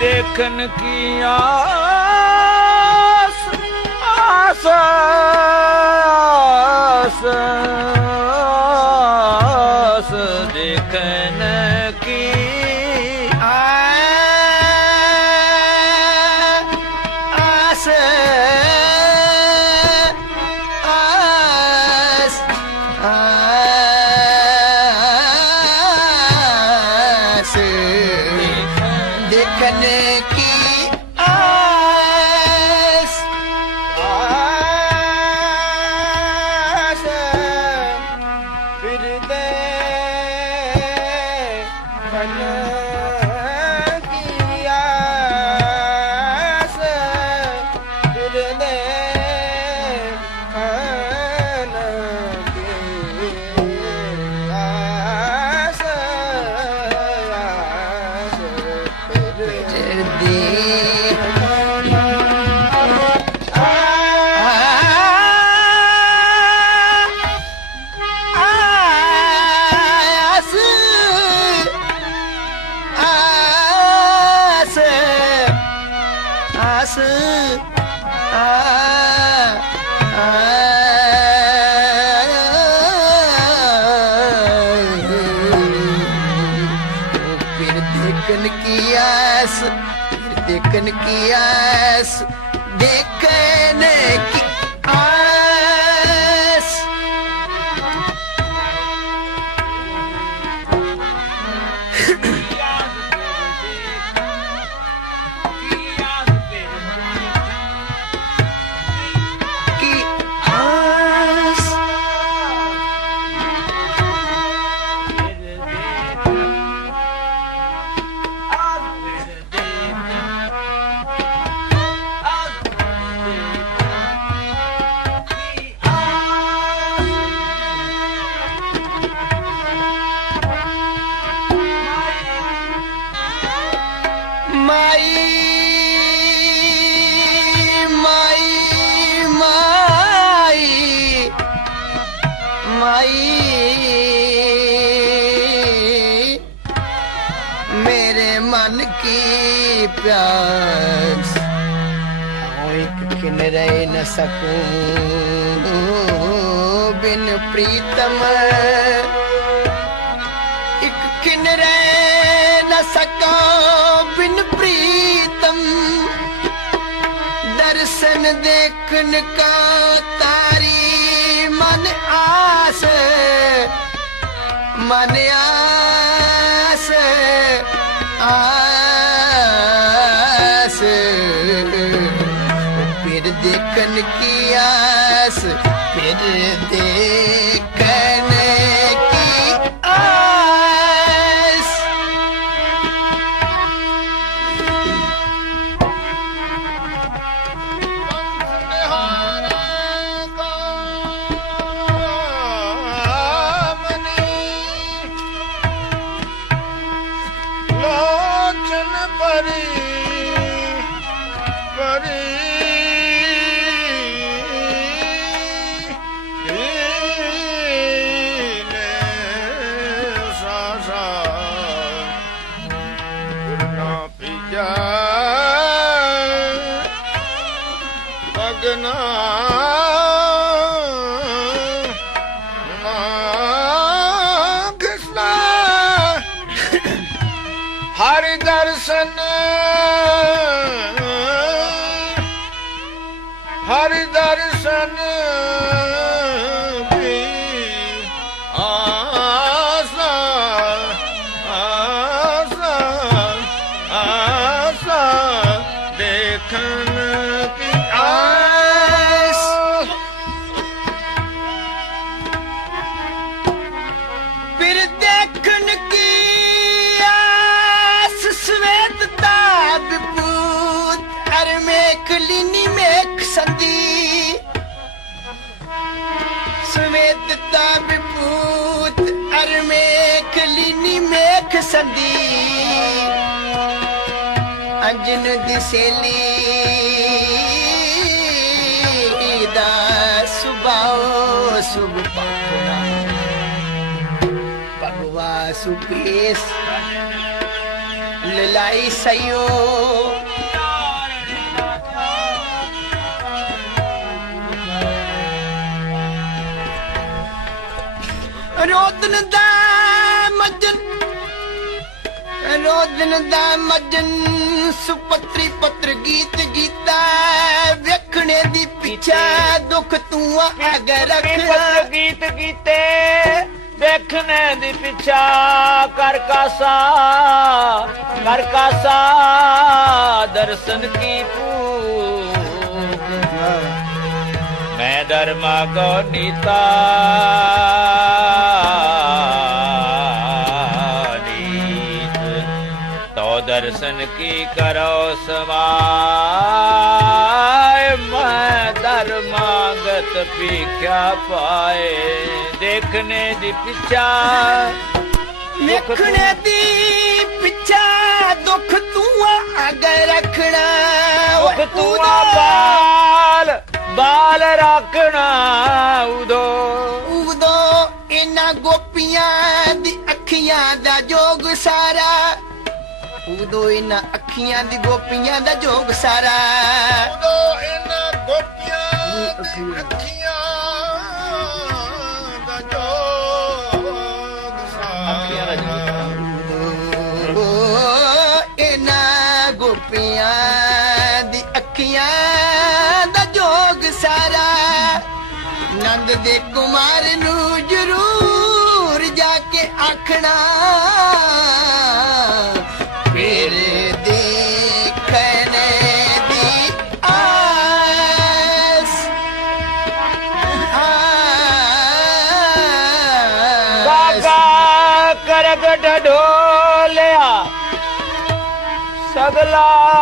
देखन की आस आस आस आस देखन ਮਨ ਆਸ ਫਿਰ ਦੇਖਣ ਕੀ ਆਸ ਫਿਰ ਦੇਖਣ ਕੀ ਆਸ ਦੇਖਣ ਕੀ ਪਿਆਸ ਹਉ ਇੱਕ ਖਿਨ ਰਹਿ ਨ ਸਕੂੰ। ਬਿਨ ਪ੍ਰੀਤਮ। ਇੱਕ ਖਿਨ ਰਹਿ ਨ ਸਕਾਂ ਬਿਨ ਪ੍ਰੀਤਮ। ਦਰਸ਼ਨ ਦੇਖਣ ਕਾ ਤਾਰੀ ਮਨ ਆਸ। ਮਨ ਆਸ ਆਸ। ਦੇਖਣ ਕੀ ਆਸ ਪਗਨਾ ਕ੍ਰਿਸ਼ਨਾ। ਦਰਸ਼ਨ। ਸਦੀ। ਅੰਜਨ ਦੀ ਸੇਲੀ ਦਾ ਸੁਬਾਓ ਸੁਭ ਪਾਖਣਾ। ਭਗਵਾ ਸੁਪੇਸ ਲਲਾਈ ਸਯੋ ਰੋਦਨ ਦਾ ਰੋਦਨ ਦਾ ਮਜਨ ਸੁਪਤਰੀ ਪੱਤਰ ਗੀਤ ਗੀਤਾ ਵੇਖਣੇ ਦੀ ਪਿੱਛਾ ਦੁੱਖ ਤੂੰ ਅਗਰ ਰੱਖਣਾ ਪੱਤਰ ਗੀਤ ਗੀਤੇ ਦੇਖਣੇ ਦੀ ਪਿੱਛਾ ਕਰ ਕਾਸਾ ਕਰ ਕਾਸਾ ਦਰਸ਼ਨ ਕੀ ਭੂਖ ਮੈਂ ਧਰਮਾ ਕੋ ਨੀਤ। ਦਰਸ਼ਨ ਕੀ ਕਰੋ ਸਮਾਏ? ਮੈਂ ਧਰਮਾਗਤ ਪੀਖਿਆ ਪਾਏ। ਦੇਖਣੇ ਦੀ ਪਿੱਛਾ ਵੇਖਣੇ ਦੀ ਪਿੱਛਾ ਦੁੱਖ ਤੂੰ ਅਗਰ ਰੱਖਣਾ। ਦੁੱਖ ਤੂੰ ਬਾਲ ਬਾਲ ਰੱਖਣਾ ਉਦੋ ਉਦੋਂ ਇਹਨਾਂ ਗੋਪੀਆਂ ਦੀ ਅੱਖੀਆਂ ਦਾ ਜੋਗ ਸਾਰਾ। ਉਦੋਂ ਇਹਨਾਂ ਅੱਖੀਆਂ ਦੀ ਗੋਪੀਆਂ ਦਾ ਜੋਗ ਸਾਰਾ। ਉਦੋਂ ਇਹਨਾਂ ਗੋਪੀਆਂ ਦੀ ਅੱਖੀਆਂ। ਦਾ ਜੋਗ ਇਹਨਾਂ ਗੋਪੀਆਂ ਦੀ ਅੱਖੀਆਂ ਦਾ ਜੋਗ ਸਾਰਾ। ਨੰਦ ਦੇ ਕੁਮਾਰ ਨੂੰ ਜ਼ਰੂਰ ਜਾ ਕੇ ਆਖਣਾ। જગટ ઢોલ્યા સગલા